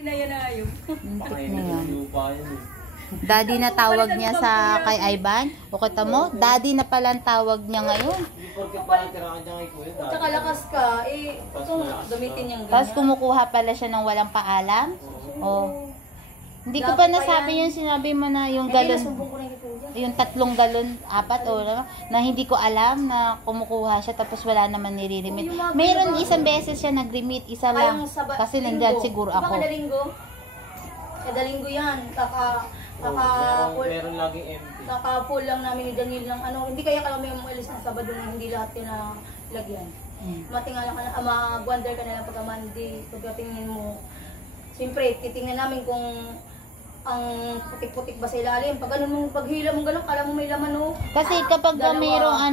Muntik na yan. Daddy na tawag niya sa kay Ivan. O kita mo, daddy na pala ang tawag niya ngayon. Tsaka lakas ka, gamitin niyang ganyan. Tapos kumukuha pala siya ng walang paalam. O, hindi ko pa nasabi yung sinabi mo na yung galon. Yung 3 galon, 4 o na hindi ko alam na kumukuha siya tapos wala naman nire-remit. Mayroon isang beses siya nag-remit, isa lang. Kasi nandyan siguro ako. Kada linggo yan. Meron laging empty. Kaka-full lang namin ni Daniel ng ano. Hindi kaya kami umalis ng Sabado na hindi lahat pinalagyan. Matingala ka na, mag-wonder ka na lang pagka Monday. Pagkatingin mo, siyempre, titingnan namin kung ang putik-putik ba sa ilalim. Pag ganun mong paghila mong ganun, kala mo may laman o. Kasi kapag mayroong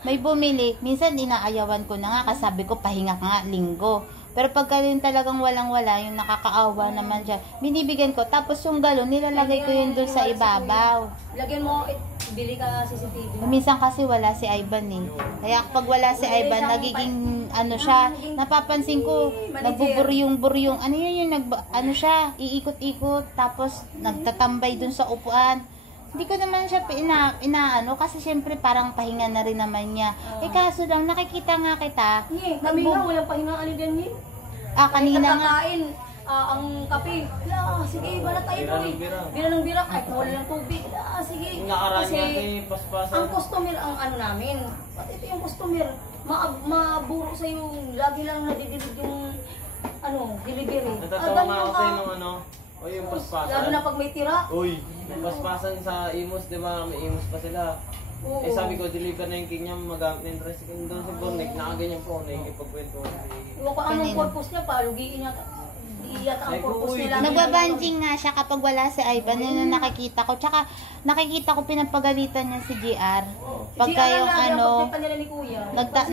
may bumili, minsan inaayawan ko na nga, kasabi ko pahinga ka nga, linggo. Pero pagka din talagang walang-wala, yung nakakaawa naman dyan, binibigyan ko. Tapos yung galon, nilalagay ko yun doon sa ibabaw. Lagyan mo, bili ka CCTV. Minsan kasi wala si Ivan eh. Kaya kapag wala si Ivan, nagiging siya, napapansin ko, nagbuburyong-buryong, siya, iikot-ikot, tapos nagtatambay doon sa upuan. Hindi ko naman siya kasi syempre parang pahinga na rin naman niya. Kaso lang, nakikita nga kita. Kami nga, walang pahinga ano dyan yun. Kanina nga. Ang kape. Sige, bala tayo doon. Bira ng bira, kahit wala ng tubig. Sige. Kasi ang customer ang ano namin. Pati ito yung customer. Maburo sa yung lagi lang nadidilig yung delivery. Natatawa nga ako sa'yo nung o yung paspasan. Lalo na pag may tira. Uy, yung paspasan sa Imus, di ba? May Imus pa sila. Oo. Sabi ko, deliver na yung king niya, magamit na yung tricycle doon sa Bornek. Nakaganyan po, nakikipagkwento. Iwan ko anong purpose niya pa, lugiin niya. Iyata ang purpose nila. Nagbabanjing nga siya kapag wala si Ivan. Yun ang nakikita ko. Tsaka nakikita ko pinapagalitan niya si GR. Pagka yung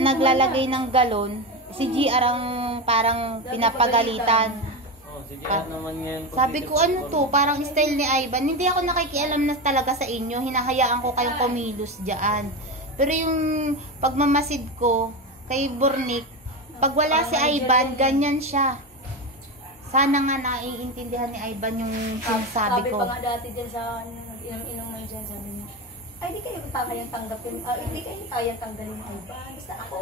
naglalagay ng galon, si GR ang parang pinapagalitan. Sabi ko parang style ni Ivan. Hindi ako nakikialam na talaga sa inyo. Hinahayaan ko kayong kumilos dyan. Pero yung pagmamasid ko kay Bornik, pag wala si Ivan, ganyan siya. Sana nga naiintindihan ni Ivan yung sinasabi ko. Sabi pa nga dati dyan sa inom-inom man dyan, sabi niya, ay di kayo kayang tanggapin, hindi kayo kayang tanggalin ni Ivan. Basta ako.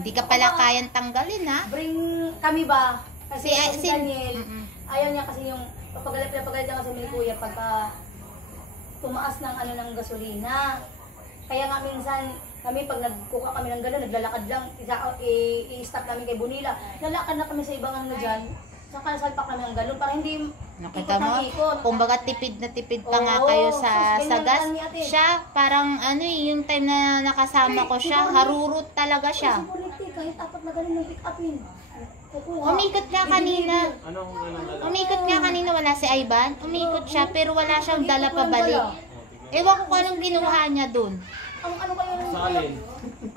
Hindi ka pala kayang tanggalin ha? Bring kami ba? Kasi si Daniel, ayaw niya kasi yung papagalit niya kasi ni Kuya pagka tumaas ng ng gasolina. Kaya nga minsan kami pag nagkuha kami ng gano'n, naglalakad lang, i-stop namin kay Bonilla. Lalakad na kami sa ibang dyan. Saka salpak kami ng gano'n para hindi nakita mo, kumbaga tipid na tipid pa nga kayo sa gas. Siya, parang yung time na nakasama ko siya, harurot talaga siya. Kahit apat na gano'n yung pick-upin. Umikot nga kanina. Umikot nga kanina, wala si Ivan. Umikot siya, pero wala siyang dala pabalik. Ewan ko kung anong ginawa niya dun.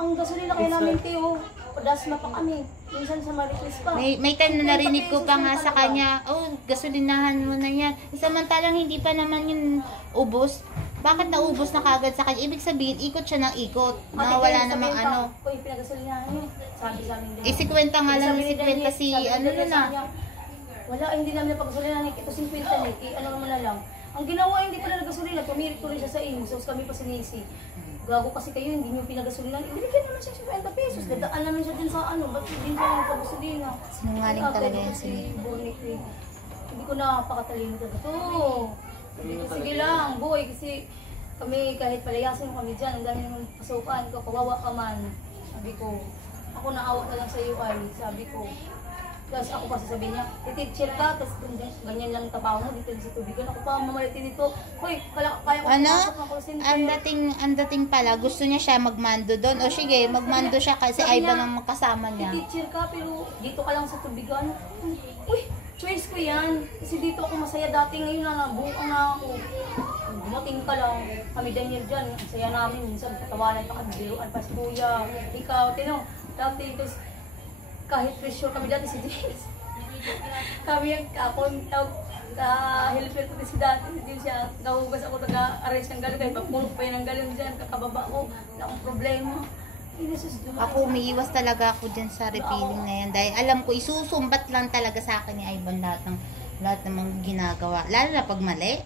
Ang gasolina kayo namin, Teo. Dasma pa kami. Minsan sa Maricris pa. May time na narinig ko pa nga sa kanya, gasolinahan mo na yan. Samantalang hindi pa naman yung ubos. Bakit naubos na kagad sa kanya? Ibig sabihin, ikot siya ng ikot. Wala namang Kung pinagasolinahan niyo, sabi sa amin din. 50 nga lang, 50 si Wala, hindi namin napagasolinahan. Ito 50 naman na lang. Ang ginawa, hindi pala nagasolina. Tumirik tuloy siya sa inyo. So kami pa sinisi. Gago kasi kayo, hindi nyo pinagasolinahan. Binigyan naman siya 50 pesos. Dadaan naman siya din sa ba't hindi siya yung pagasolina? Sinungaling talaga yan si Bornik. Hindi ko napakatalino talaga to. Sige lang, boy, kasi kami kahit palayasin mo kami dyan, ang dami naman pasukan ko, kawawa ka man. Sabi ko, ako naawa na lang sa iyo ay, sabi ko. Tapos ako pa sasabihin niya, teacher ka, tapos ganyan lang tapaw mo, dito sa tubigan. Ako pa mamalitin dito. Hoy, kaya ko ang dating pala, gusto niya siya magmando doon. O sige, magmando siya kasi Ivan ang makasama niya. Teacher ka, pero dito ka lang sa tubigan. Uy, choice ko yan. Kasi dito ako masaya dati, ngayon na nabuang na ako. Dumating ka lang, kami Daniel dyan, ang saya namin. Minsan, katawanan pa kami, biruan pa si Kuya. Ikaw, dati, kahit pressure kami dati si James. Kami ako helper ko din si dati, si James siya. Nahugas ako, nag-arrange ng galon, kahit magpulok pa yun ng galon dyan, kakababa ko, wala akong problema. Ako umiiwas talaga ako dyan sa refilling na yan dahil alam ko isusumbat lang talaga sa akin ni Ivan lahat ng Lahat namang ginagawa. Lalo na pag mali.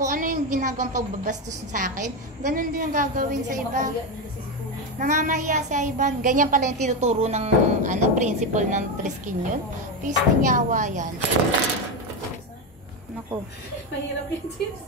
Kung ano yung ginagawang pagbabastos sa akin, ganun din ang gagawin sa iba. Namamahiya si Ivan. Ganyan pala yung tinuturo ng principal ng Triskin yun. Peace na niyawa yan. Naku. Mahirap yung tips.